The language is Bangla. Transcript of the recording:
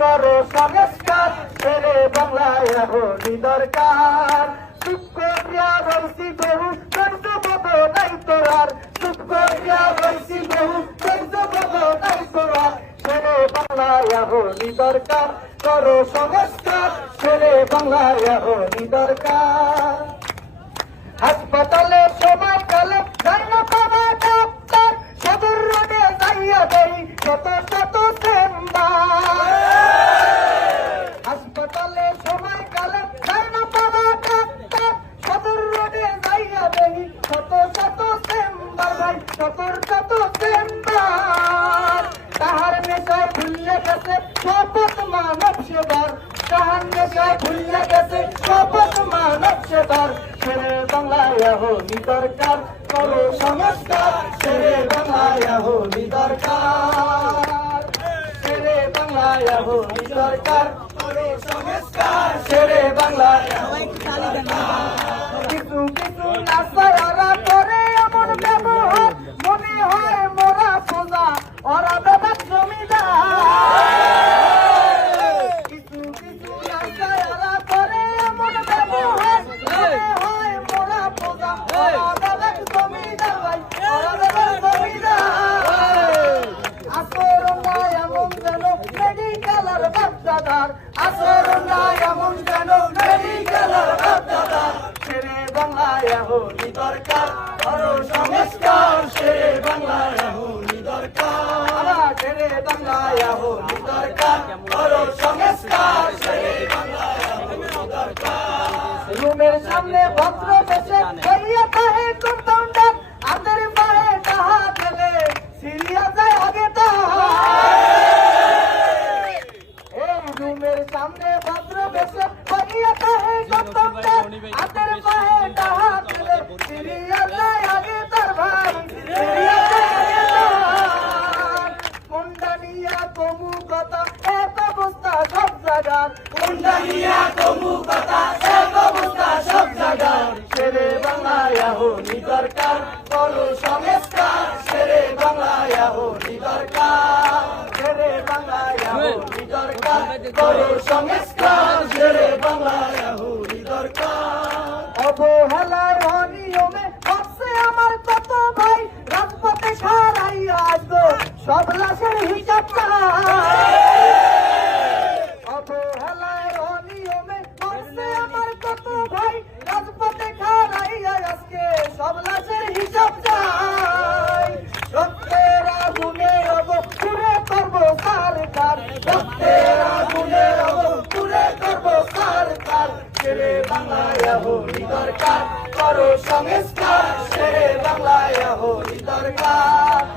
করো সংস্কার, ছেড়ে বাংলায় এখনই দরকার। দুঃখ দিয়া রয়েছি বহু ধৈর্য বদ নাই তোরার। দুঃখ দিয়া রয়েছি বহু নাই তোরার। ছেড়ে বাংলায় দরকার। করো সংস্কার, ছেড়ে বাংলায় দরকার। হাসপাতালে সময় কালে শত শত চেম্বার। তাহার নেশায় ভুলিয়া গেছে, শপথ মানব সেবার। তাহার নেশায় ভুলিয়া গেছে, শপথ মানব সেবার। ছেড়ে বাংলায় হলি দরকার করো সংস্কার। ছেড়ে বাংলায় হলি দরকার ছেড়ে বাংলায় হলি দরকার করো সংস্কার। ছেড়ে বাংলায় কিছু কিছু মেডিকেলের বাচ্চাদার আসর সামনে ভদ্র বেশে হইয়া তাহে কম্পাউন্ডার আদের পায়ে তাহা গেলে সিরিয়া যায় আগে তাহা রুমের সামনে ভদ্র বেশে হইয়া তাহে কম্পাউন্ডার আদের পায়ে তাহা গেলে সিরিয়া যায় আগে তার ভাই সিরিয়া মুন্ডানিয়া কমু কথা এত অবস্থা সব জায়গার মুন্ডানিয়া কমু কথা এত অবস্থা সব জায়গার ছেড়ে বাংলায় হলি দরকার করো সংস্কার ছেড়ে বাংলায় হলি দরকার ছেড়ে বাংলায় হলি দরকার করো আমার কত ভাই রাজপথে সারাইয়া আসব সব লাশের হিসাব অবহেলায় অনিয়মে হচ্ছে আমার কত ভাই রাজপথে খারাইয়া আজকে সব লাশের হিসাব চাই সত্যের আগুনে রব পুরে করব সরকার সত্যের আগুনে রব পুরে করব সরকার ছেড়ে বাংলায় হলি দরকার করো সংস্কার ছেড়ে বাংলায় হরি দরকার।